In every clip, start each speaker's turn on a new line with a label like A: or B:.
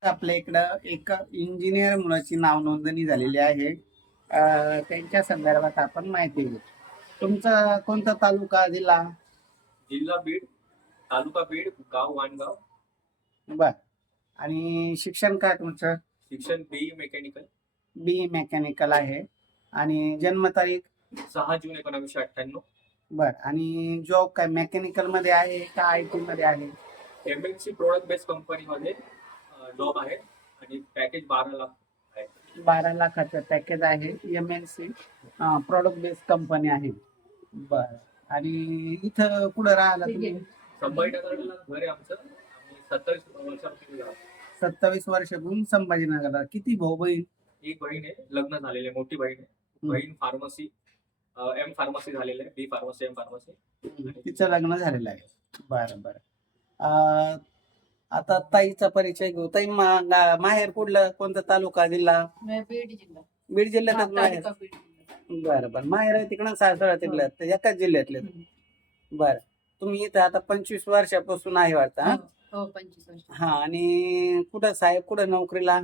A: आपल्या इकडं एक इंजिनियर मुलाची नाव नोंदणी झालेली आहे. त्यांच्या संदर्भात आपण माहिती घेऊ. तुमचा कोणता तालुका, जिल्हा?
B: जिल्हा बीड, तालुका बीड, गाव वाणगाव.
A: बर. आणि शिक्षण काय तुमचं?
B: शिक्षण बीई मेकॅनिकल.
A: बी मेकॅनिकल आहे. आणि जन्मतारीख?
B: 6 जून 1998.
A: बर. आणि जॉब काय मेकॅनिकल मध्ये आहे का IT मध्ये आहे?
B: MNC प्रोडक्ट बेस्ड कंपनीमध्ये जॉब आहे आणि पॅकेज 12 लाख आहे.
A: 12 लाखाचं पॅकेज आहे. MNC प्रोडक्ट बेस्ड कंपनी आहे. बर. आणि इथं कुठं राहिला तुम्ही?
B: संभाजीनगरला घर आहे आमचं. आम्ही 27 वर्षापासून राहतो.
A: 27 वर्षापासून संभाजीनगरला. किती भाऊ बहीण?
B: एक बहीण आहे, लग्न झालेले, मोठी बहीण आहे. बहीण फार्मसी, M फार्मसी झालेलं आहे, B फार्मसी, M फार्मसी.
A: तिचं लग्न झालेलं आहे. बरं बरं. आता ताईचा परिचय घेऊ. ताई माहेर कुठलं, कोणता तालुका, जिल्हा?
C: बीड जिल्हा.
A: बीड जिल्ह्यात माहेर.
C: तालुका बीड जिल्हा.
A: बरं बरं. माहेर आहे तिकडं, सासरा तिकडं, तर एकाच जिल्ह्यातले. बरं. तुम्ही इथं आता 25 वर्षापासून आहे वाटतं? हा.
C: हो 25 वर्ष.
A: हा. आणि कुठं साहेब, कुठं नोकरीला?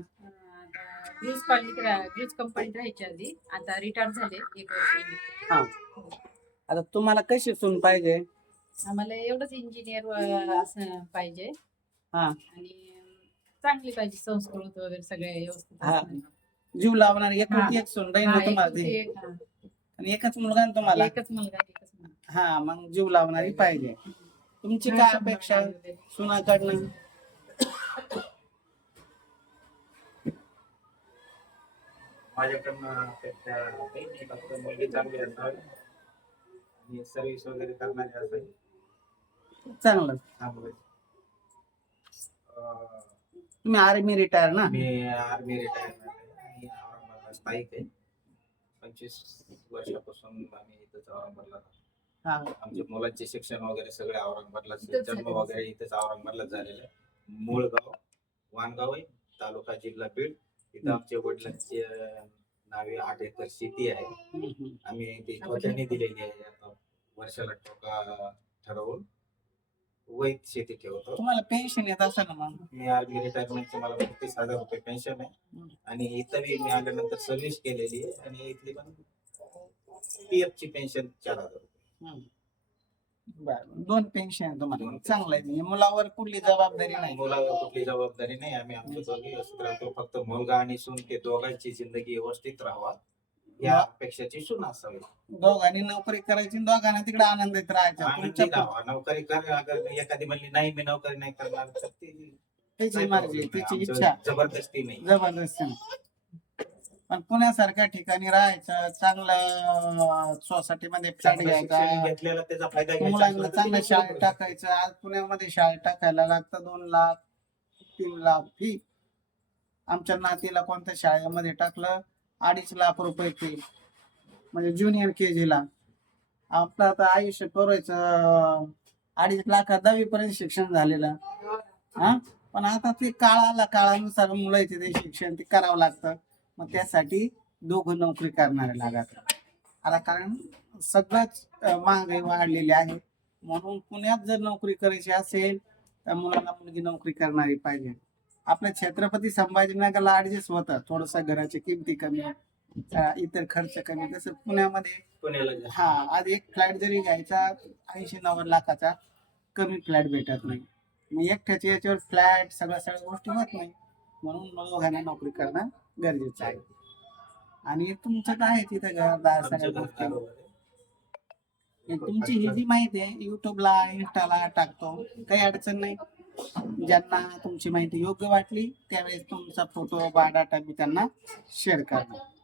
C: ग्रीज कंपनीत राहायच्या आधी, आता रिटायर झाले 1 वर्ष.
A: हा. आता तुम्हाला कशी सून पाहिजे?
C: आम्हाला एवढंच इंजिनियर असं पाहिजे.
A: हा.
C: आणि चांगली पाहिजे, संस्कृत वगैरे सगळे व्यवस्थित
A: हा.
C: असणं.
A: जीव लावणार एकुलती एक सून राहील ना
C: हा,
A: तुम्हाला
C: एकुलती
A: ती?
C: एक, हा.
A: आणि एकच मुलगा ना तुम्हाला?
C: एकच मुलगा, एकच मुलगा.
A: हा. मग जीव लावणारी पाहिजे. तुमची काय अपेक्षा सुनाकडनं?
D: माझ्याकडनं अपेक्षा काही नाही, फक्त मुलगी चांगली असावी आणि सर्व्हिस वगैरे करणारी असावी.
A: चांगलं.
D: त्यामुळे
A: तुम्ही आर्मी रिटायर ना?
D: मी आर्मी रिटायरमेंट आहे आणि औरंगाबादला स्थायिक आहे. 25 वर्षापासून आम्ही इथंच औरंगाबादला राहतो.
A: हा.
D: आमच्या मुलांचे शिक्षण वगैरे सगळे औरंगाबादला,
C: इथंच
D: जन्म
C: झालेलं.
D: वगैरे इथंच औरंगाबादला झालेलं आहे. मूळ गाव वाणगाव आहे, तालुका जिल्हा बीड. इथं आमच्या वडिलांची नावे 8 एकर शेती आहे. आम्ही ती ठोक्याने दिलेली आहे. आता वर्षाला ठोका ठरवून वैध शेती ठेवतो.
A: तुम्हाला पेन्शन येत असेल ना मग?
D: मी आर्मी रिटायरमेंटचे मला 32,000 रुपये पेन्शन आहे आणि इथं मी आल्यानंतर सर्व्हिस केलेली आहे आणि इथली पण PF ची पेन्शन 4,000 रुपये.
A: बरं. 2 पेन्शन आहे तुम्हाला.
D: दोन
A: चांगलं आहे. म्हणजे मुलावर कुठली जबाबदारी नाही.
D: मुलावर कुठली जबाबदारी नाही. आम्ही आमचं दोघे व्यवस्थित राहतो. फक्त मुलगा आणि सून ते दोघांची जिंदगी व्यवस्थित राहावा या अपेक्षाची सून असावी.
A: दोघांनी नोकरी करायची, दोघांना तिकडे आनंदित राहायचं.
D: आनंदी राहावा. नोकरी कर, अगर एखादी म्हणली नाही मी नोकरी नाही करणार तर
A: त्याची मर्जी, त्याची
D: आमचं
A: इच्छा.
D: जबरदस्ती नाही.
A: जबरदस्ती नाही. पण पुण्यासारख्या ठिकाणी राहायचं, चांगलं सोसायटी मध्ये फ्लॅट
D: चांगलं शिक्षण
A: घ्यायचा,
D: घेतलेला त्याचा फायदा घ्यायचा
A: मुलांना
D: असला तर
A: चांगल्या
D: ते
A: शाळेत
D: बरोबर.
A: टाकायचं. आज पुण्यामध्ये शाळेत टाकायला लागतं 2 लाख 3 लाख फी. आमच्या नातीला कोणत्या शाळेमध्ये टाकलं, 2.5 लाख रुपये फी, म्हणजे ज्युनियर KG ला. आपलं आता आयुष्य पुरायचं 2.5 लाखात 10वी पर्यंत शिक्षण झालेलं. हा. पण आता ते काळानुसार मुलांचे ते शिक्षण ते करावं लागतं. मग त्यासाठी दोघं नोकरी करणारे लागत. आता कारण सगळंच महागाई वाढलेली आहे. म्हणून पुण्यात जर नोकरी करायची असेल तर मुलाला मुलगी नोकरी करणारी पाहिजे. आपल्या छत्रपती संभाजीनगरला ऍडजस्ट होतं, थोडस घराची किमती कमी, इतर खर्च कमी. तसं पुण्यामध्ये
D: पुण्याला
A: हा, आज एक फ्लॅट जरी घ्यायचा 80-90 लाखाचा, कमी फ्लॅट भेटत नाही. मग एकट्याच्या याच्यावर फ्लॅट सगळ्या गोष्टी होत नाही. म्हणून दोघांना नोकरी करणं गरजेचं आहे. आणि तुमचं काय आहे तिथं घरदार सगळ्या गोष्टी. तुमची ही जी माहिती आहे युट्यूबला, इन्स्टाला टाकतो, काही अडचण नाही. ज्यांना तुमची माहिती योग्य वाटली त्यावेळेस तुमचा फोटो, बायोडाटा मी त्यांना शेअर करणार.